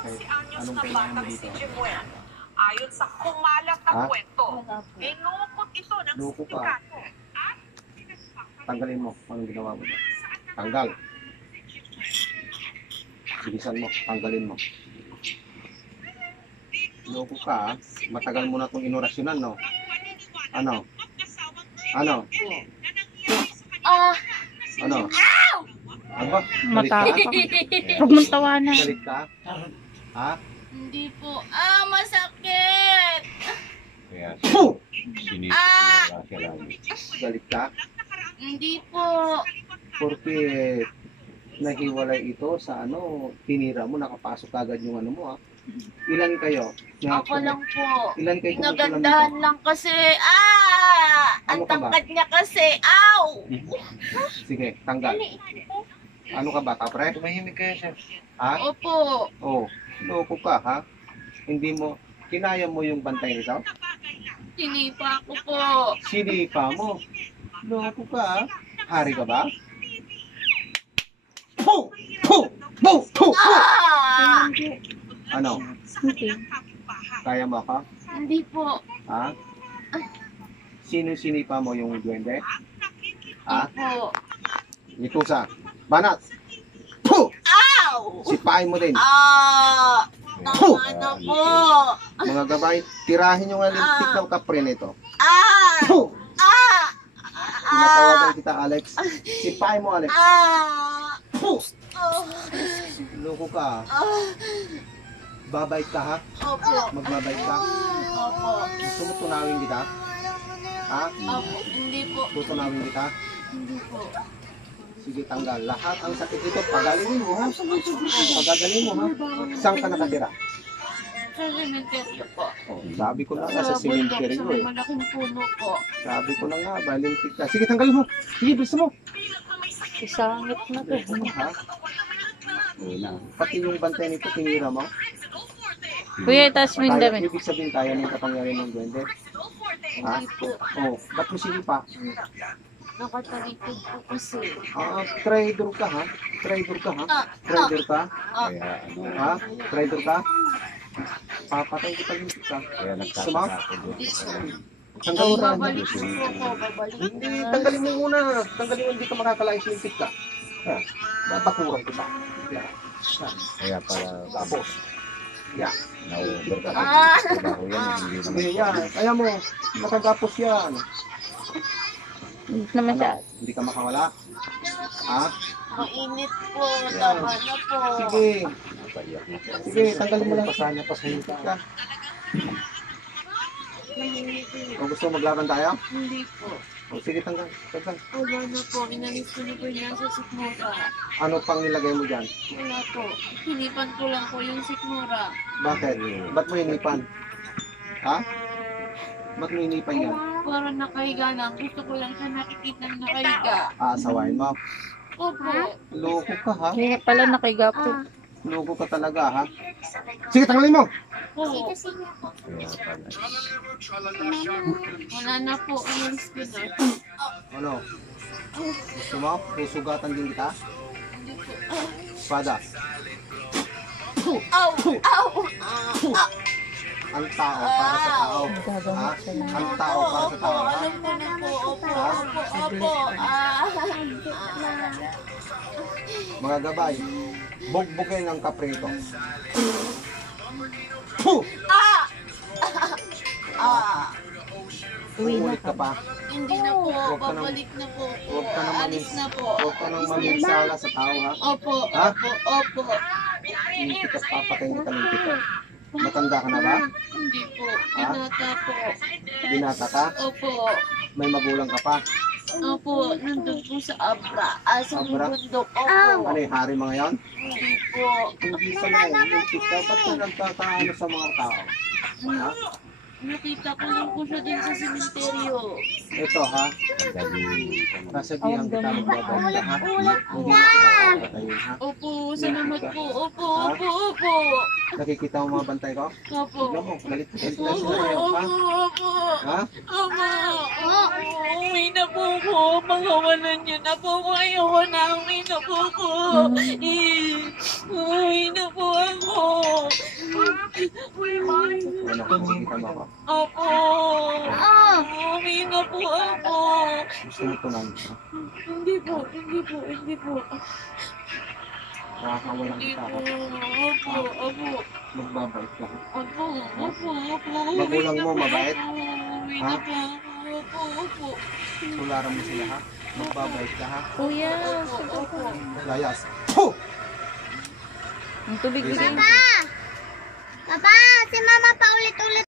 Bakit? Anong kailangan mo dito? Ayon sa kumalat na kwento, inukot ito ng Loko ka. sindikato. Tanggalin mo. Anong ginawa mo? Tanggal. Bilisan mo. Tanggalin mo. Loko ka, ha? Matagal mo na itong inorasyonan, no? Ano? Ano? Ano? Ano ba? Galit ka? Huwag mong tawanan. Galit ka? Ha? Hindi po. Masakit! Kaya Puh! sinisigaw. Galit ka? Hindi po. Porque naghiwalay ito sa ano, tinira mo, nakapasok agad yung ano mo, ha? Ilan kayo? Ako lang po. Ilan kayo kumukulang Nagandahan dito? lang kasi. Ang Ano ka ba? tangkad niya kasi. Ow! Sige, tanggal. Ano ka ba, kapre? Tumahimik kayo siya. Ha? Opo. Oh, loko ka, ha? Hindi mo, kinaya mo yung bantay nito? Tinipa ko po. Sinipa mo. Loko ka, ha? Hari ka ba? Puh! Puh! Puh! Puh! Ah! Ano? Kaya mo ka? Hindi po. Ha? Sino sinipa mo yung duwende? Ha? Po. Litusa. Banat! Puh! Ow! Sipain mo din. Tama na po. Mga gabay, tirahin yung lintik ng kapre nito. Ah! Puh! Ah! Tinatawagan kita, Alex. Sipain mo, Alex. Ah! Puh! Oh. Loko ka. Babait ka, ha? Opo. Magbabait ka. Opo. Gusto mo tunawin kita? Ha? Opo. Hindi po. Tutunawin kita? Hindi po. Sige, tanggal. Lahat ang sakit dito, pagalingin mo, ha? Pagagalin mo, ha? Saan ka nakatira? Sa cemetery po. Oh, sabi ko na nga sa cemetery Sa ko, eh. malaking puno po. Sabi ko na nga, balintik ka. Sige, tanggalin mo. Sige, bilisan mo. Isangit na to. Ha? Pati yung bantay nito, tinira mo. Kuya, itaas mo yung Kaya, damit. ibig sabihin kaya ng kapangyarihan ng duwende. Ha? Hindi po. Oh, ba't mo sinipa? Nakatalikod po kasi. Traitor ka, ha? Traitor ka, ha? Traitor ka? Kaya ano, Ha? Traitor ka? Papatay kita lintik ka. kaya Suma? nagtataka ko doon. Tanggalin mo. Babalik po ako. Babalik Hindi, na. tanggalin mo muna. Tanggalin mo, hindi ka makakalais lintik ka. Ha? Babakuran kita. Yeah. Kaya para Tapos. Yeah. na-over ka sa Ah! trabaho yan, hindi Sige, naman. yan. Kaya mo, nakagapos yan. Hindi naman siya. Hindi ka makawala. Ha? Mainit po. Tama na po. Sige. Napaiyak na siya. Sige, tanggalin mo lang. Pasanya, pasahin ka. Kung gusto mo maglaban tayo? Hindi po. O, sige, tanggal. Tanggal. Wala na po. Inalis ko na po yan sa sikmura. Ano pang nilagay mo dyan? Wala po. Hinipan ko lang po yung sikmura. Bakit? Ba't mo inipan? Ha? Ba't mo inipan yan? Para nakahiga lang. Gusto ko lang siya nakikita na nakahiga. Aasawain mo. Opo. Loko ka, ha? Kaya pala nakiga po. Loko ka talaga, ha? Sige, tanggalin mo! Oo. Kaya pala. Wala na po. Inalis ko na. Ano? Gusto mo? Susugatan din kita? Hindi po. Espada. Ow! Ow! Ang tao para sa tao. Ha? Ang tao para sa tao, ha? Alam ko na po. Opo. Ha? Opo. Mga gabay, bugbugin ang kaprito. Puh! Uulit ka pa. Hindi na po. Huwag ka nang- Babalik na po. Huwag ka nang Alis na po. Huwag ka nang maminsala sa tao, ha? Opo. Ha? Opo. Opo. Hindi ka papatayin kita ng tito. Matanda ka na ba? Hindi po. Binata po. Binata ka? Opo. May magulang ka pa? Opo. Nandun po sa Abra. Sa Abra? bundok. Opo. Ano yung hari mga yan? Hindi po. Hindi pa na yung tito. Ba't ka nagkakaano sa mga tao? Ha? Nakita ko lang po siya din sa sementeryo. Ito, ha? Madali. Sasabihan kita magbabalik ka, ha? Hindi na kita papatayin, ha? Opo. Salamat po. Opo. Ha? Opo. Opo. Nakikita mo mga bantay ko? Opo. Tignan mo, galit na Opo. sila sa'yo, ha? Opo. Ha? Opo. Uwi na po ko. Panghawalan niyo na po ko. Ayoko na. Uwi na po ko. Uwi na po ako. Ano, sige, tama ka. Opo. Uwi na po ako. Gusto mo tunan ka? Hindi po. Nakakawalan Hindi kita po. ka. Opo. Magbabait ka. Opo. Magulang mo, mabait? Uwi Ha? na po ako. Opo. Tularan mo sila ha. Magbabait ka ha. Kuya, Layas. Puh! ang tubig bigay mo. Papa, si mama pa ulit-ulit